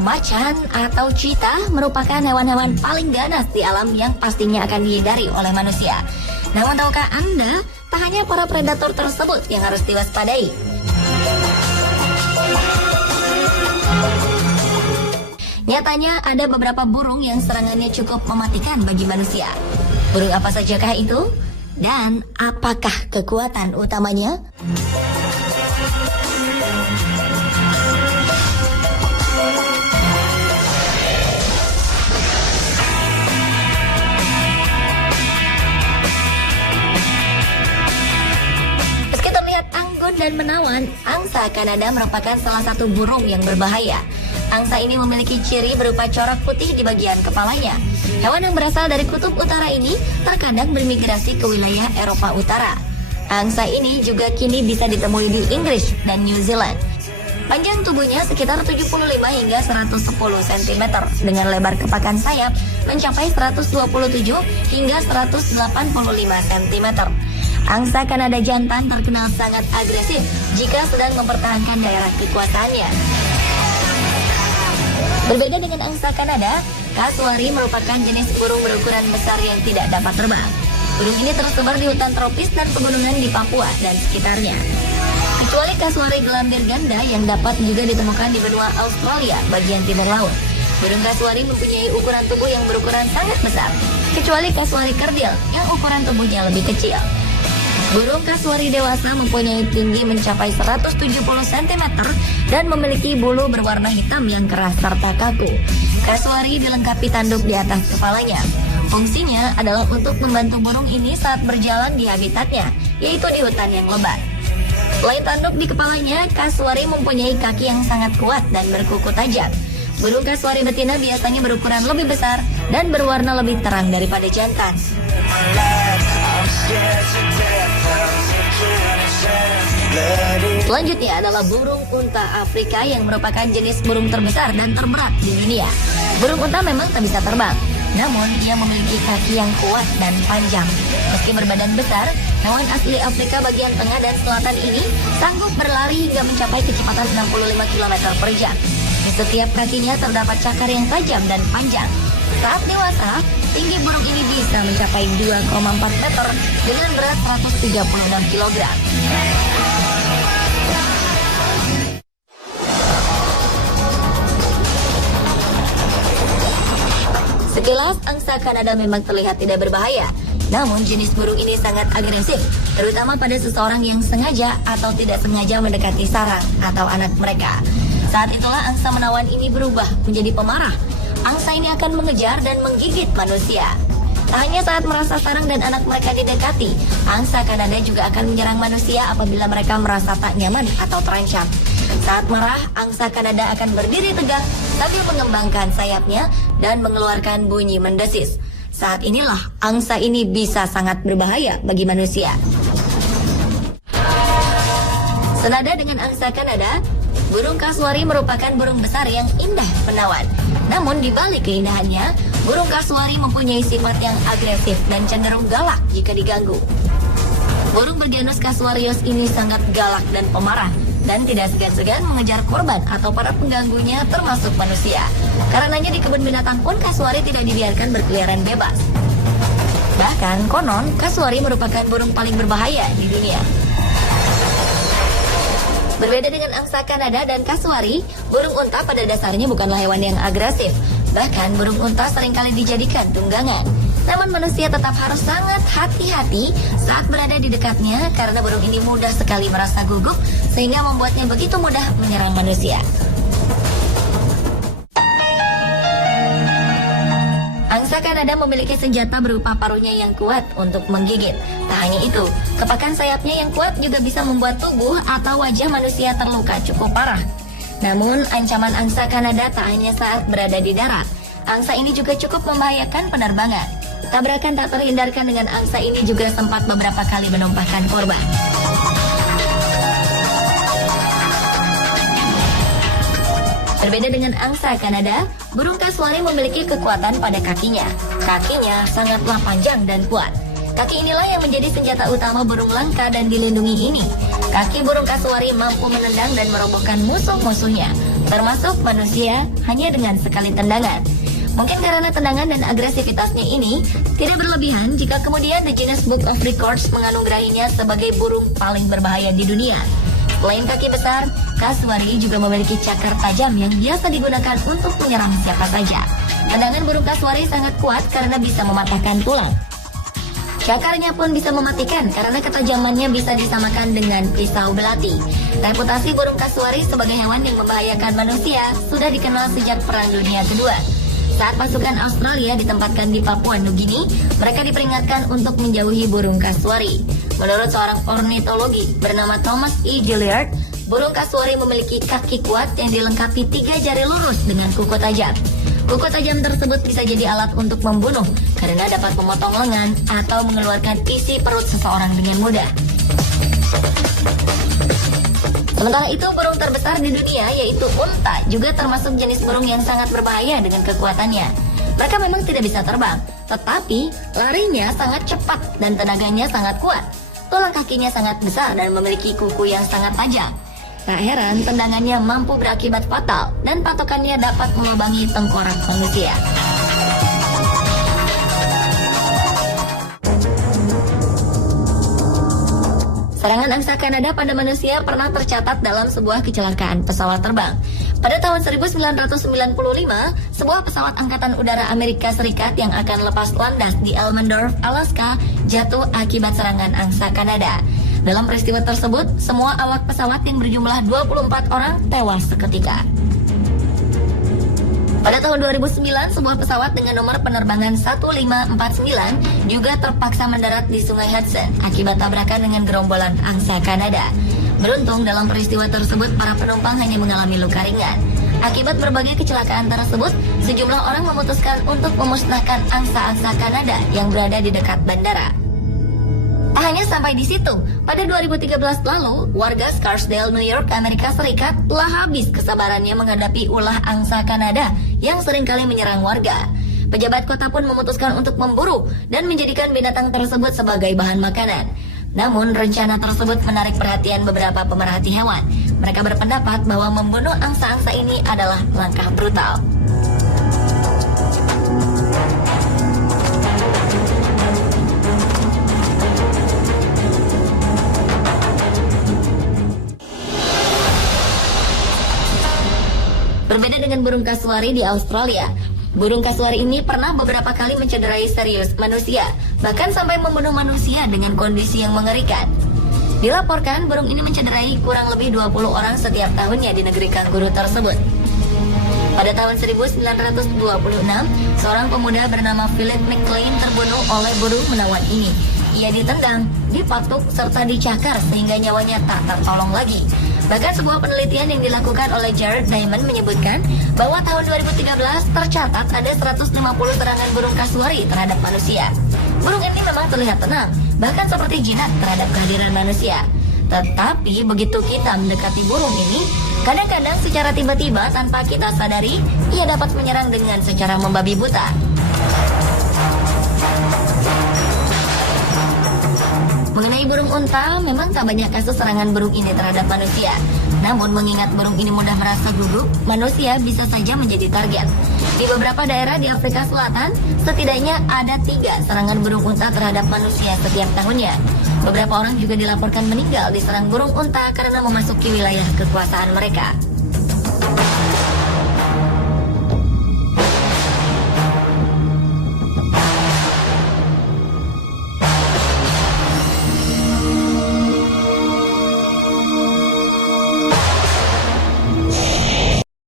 Macan atau cheetah merupakan hewan-hewan paling ganas di alam yang pastinya akan dihindari oleh manusia. Namun tahukah Anda, tak hanya para predator tersebut yang harus diwaspadai. Nyatanya ada beberapa burung yang serangannya cukup mematikan bagi manusia. Burung apa sajakah itu? Dan apakah kekuatan utamanya? Dan menawan, angsa Kanada merupakan salah satu burung yang berbahaya. Angsa ini memiliki ciri berupa corak putih di bagian kepalanya. Hewan yang berasal dari kutub utara ini terkadang bermigrasi ke wilayah Eropa Utara. Angsa ini juga kini bisa ditemui di Inggris dan New Zealand. Panjang tubuhnya sekitar 75 hingga 110 cm dengan lebar kepakan sayap mencapai 127 hingga 185 cm. Angsa Kanada jantan terkenal sangat agresif jika sedang mempertahankan daerah kekuasaannya. Berbeda dengan angsa Kanada, kasuari merupakan jenis burung berukuran besar yang tidak dapat terbang. Burung ini tersebar di hutan tropis dan pegunungan di Papua dan sekitarnya. Kecuali kasuari gelambir ganda yang dapat juga ditemukan di benua Australia bagian timur laut. Burung kasuari mempunyai ukuran tubuh yang berukuran sangat besar, kecuali kasuari kerdil yang ukuran tubuhnya lebih kecil. Burung kasuari dewasa mempunyai tinggi mencapai 170 cm dan memiliki bulu berwarna hitam yang keras serta kaku. Kasuari dilengkapi tanduk di atas kepalanya. Fungsinya adalah untuk membantu burung ini saat berjalan di habitatnya, yaitu di hutan yang lebat. Selain tanduk di kepalanya, kasuari mempunyai kaki yang sangat kuat dan berkuku tajam. Burung kasuari betina biasanya berukuran lebih besar dan berwarna lebih terang daripada jantan. Selanjutnya adalah burung unta Afrika yang merupakan jenis burung terbesar dan terberat di dunia. Burung unta memang tak bisa terbang, namun ia memiliki kaki yang kuat dan panjang. Meski berbadan besar, hewan asli Afrika bagian tengah dan selatan ini sanggup berlari hingga mencapai kecepatan 65 km per jam. Di setiap kakinya terdapat cakar yang tajam dan panjang. Saat dewasa, tinggi burung ini bisa mencapai 2,4 meter dengan berat 136 kg. Sekilas, angsa Kanada memang terlihat tidak berbahaya. Namun jenis burung ini sangat agresif, terutama pada seseorang yang sengaja atau tidak sengaja mendekati sarang atau anak mereka. Saat itulah angsa menawan ini berubah menjadi pemarah. Angsa ini akan mengejar dan menggigit manusia. Tak hanya saat merasa sarang dan anak mereka didekati, angsa Kanada juga akan menyerang manusia apabila mereka merasa tak nyaman atau terancam. Saat marah, angsa Kanada akan berdiri tegak sambil mengembangkan sayapnya dan mengeluarkan bunyi mendesis. Saat inilah angsa ini bisa sangat berbahaya bagi manusia. Senada dengan angsa Kanada, burung kasuari merupakan burung besar yang indah menawan. Namun di balik keindahannya, burung kasuari mempunyai sifat yang agresif dan cenderung galak jika diganggu. Burung bergenus Casuarius ini sangat galak dan pemarah dan tidak segan-segan mengejar korban atau para pengganggunya termasuk manusia. Karenanya di kebun binatang pun kasuari tidak dibiarkan berkeliaran bebas. Bahkan konon, kasuari merupakan burung paling berbahaya di dunia. Berbeda dengan angsa Kanada dan kasuari, burung unta pada dasarnya bukanlah hewan yang agresif. Bahkan burung unta seringkali dijadikan tunggangan. Namun manusia tetap harus sangat hati-hati saat berada di dekatnya karena burung ini mudah sekali merasa gugup sehingga membuatnya begitu mudah menyerang manusia. Angsa Kanada memiliki senjata berupa paruhnya yang kuat untuk menggigit. Tak hanya itu, kepakan sayapnya yang kuat juga bisa membuat tubuh atau wajah manusia terluka cukup parah. Namun, ancaman angsa Kanada tak hanya saat berada di darat. Angsa ini juga cukup membahayakan penerbangan. Tabrakan tak terhindarkan dengan angsa ini juga sempat beberapa kali menumpahkan korban. Berbeda dengan angsa Kanada, burung kasuari memiliki kekuatan pada kakinya. Kakinya sangatlah panjang dan kuat. Kaki inilah yang menjadi senjata utama burung langka dan dilindungi ini. Kaki burung kasuari mampu menendang dan merobohkan musuh-musuhnya. termasuk manusia, hanya dengan sekali tendangan. Mungkin karena tendangan dan agresivitasnya ini tidak berlebihan jika kemudian The Guinness Book of Records menganugerahinya sebagai burung paling berbahaya di dunia. Selain kaki besar, kasuari juga memiliki cakar tajam yang biasa digunakan untuk menyerang siapa saja. Tendangan burung kasuari sangat kuat karena bisa mematahkan tulang. Cakarnya pun bisa mematikan karena ketajamannya bisa disamakan dengan pisau belati. Reputasi burung kasuari sebagai hewan yang membahayakan manusia sudah dikenal sejak Perang Dunia Kedua. Saat pasukan Australia ditempatkan di Papua Nugini, mereka diperingatkan untuk menjauhi burung kasuari. Menurut seorang ornitologi bernama Thomas E. Gilliard, burung kasuari memiliki kaki kuat yang dilengkapi 3 jari lurus dengan kuku tajam. Kuku tajam tersebut bisa jadi alat untuk membunuh karena dapat memotong lengan atau mengeluarkan isi perut seseorang dengan mudah. Sementara itu, burung terbesar di dunia yaitu unta juga termasuk jenis burung yang sangat berbahaya dengan kekuatannya. Mereka memang tidak bisa terbang, tetapi larinya sangat cepat dan tenaganya sangat kuat. Tulang kakinya sangat besar dan memiliki kuku yang sangat tajam. Tak heran tendangannya mampu berakibat fatal dan patokannya dapat melubangi tengkorak manusia. Serangan angsa Kanada pada manusia pernah tercatat dalam sebuah kecelakaan pesawat terbang. Pada tahun 1995, sebuah pesawat Angkatan Udara Amerika Serikat yang akan lepas landas di Elmendorf, Alaska, jatuh akibat serangan angsa Kanada. Dalam peristiwa tersebut, semua awak pesawat yang berjumlah 24 orang tewas seketika. Pada tahun 2009, sebuah pesawat dengan nomor penerbangan 1549 juga terpaksa mendarat di Sungai Hudson akibat tabrakan dengan gerombolan angsa Kanada. Beruntung dalam peristiwa tersebut para penumpang hanya mengalami luka ringan. Akibat berbagai kecelakaan tersebut, sejumlah orang memutuskan untuk memusnahkan angsa-angsa Kanada yang berada di dekat bandara. Tak hanya sampai di situ, pada 2013 lalu, warga Scarsdale, New York, Amerika Serikat telah habis kesabarannya menghadapi ulah angsa Kanada yang seringkali menyerang warga. Pejabat kota pun memutuskan untuk memburu dan menjadikan binatang tersebut sebagai bahan makanan. Namun, rencana tersebut menarik perhatian beberapa pemerhati hewan. Mereka berpendapat bahwa membunuh angsa-angsa ini adalah langkah brutal. Berbeda dengan burung kasuari di Australia, burung kasuari ini pernah beberapa kali mencederai serius manusia, bahkan sampai membunuh manusia dengan kondisi yang mengerikan. Dilaporkan, burung ini mencederai kurang lebih 20 orang setiap tahunnya di negeri kanguru tersebut. Pada tahun 1926, seorang pemuda bernama Philip McLean terbunuh oleh burung menawan ini. Ia ditendang, dipatuk, serta dicakar sehingga nyawanya tak tertolong lagi. Bahkan sebuah penelitian yang dilakukan oleh Jared Diamond menyebutkan bahwa tahun 2013 tercatat ada 150 serangan burung kasuari terhadap manusia. Burung ini memang terlihat tenang, bahkan seperti jinak terhadap kehadiran manusia. Tetapi begitu kita mendekati burung ini, kadang-kadang secara tiba-tiba tanpa kita sadari, ia dapat menyerang dengan secara membabi buta. Mengenai burung unta, memang tak banyak kasus serangan burung ini terhadap manusia. Namun mengingat burung ini mudah merasa gugup, manusia bisa saja menjadi target. Di beberapa daerah di Afrika Selatan, setidaknya ada 3 serangan burung unta terhadap manusia setiap tahunnya. Beberapa orang juga dilaporkan meninggal diserang burung unta karena memasuki wilayah kekuasaan mereka.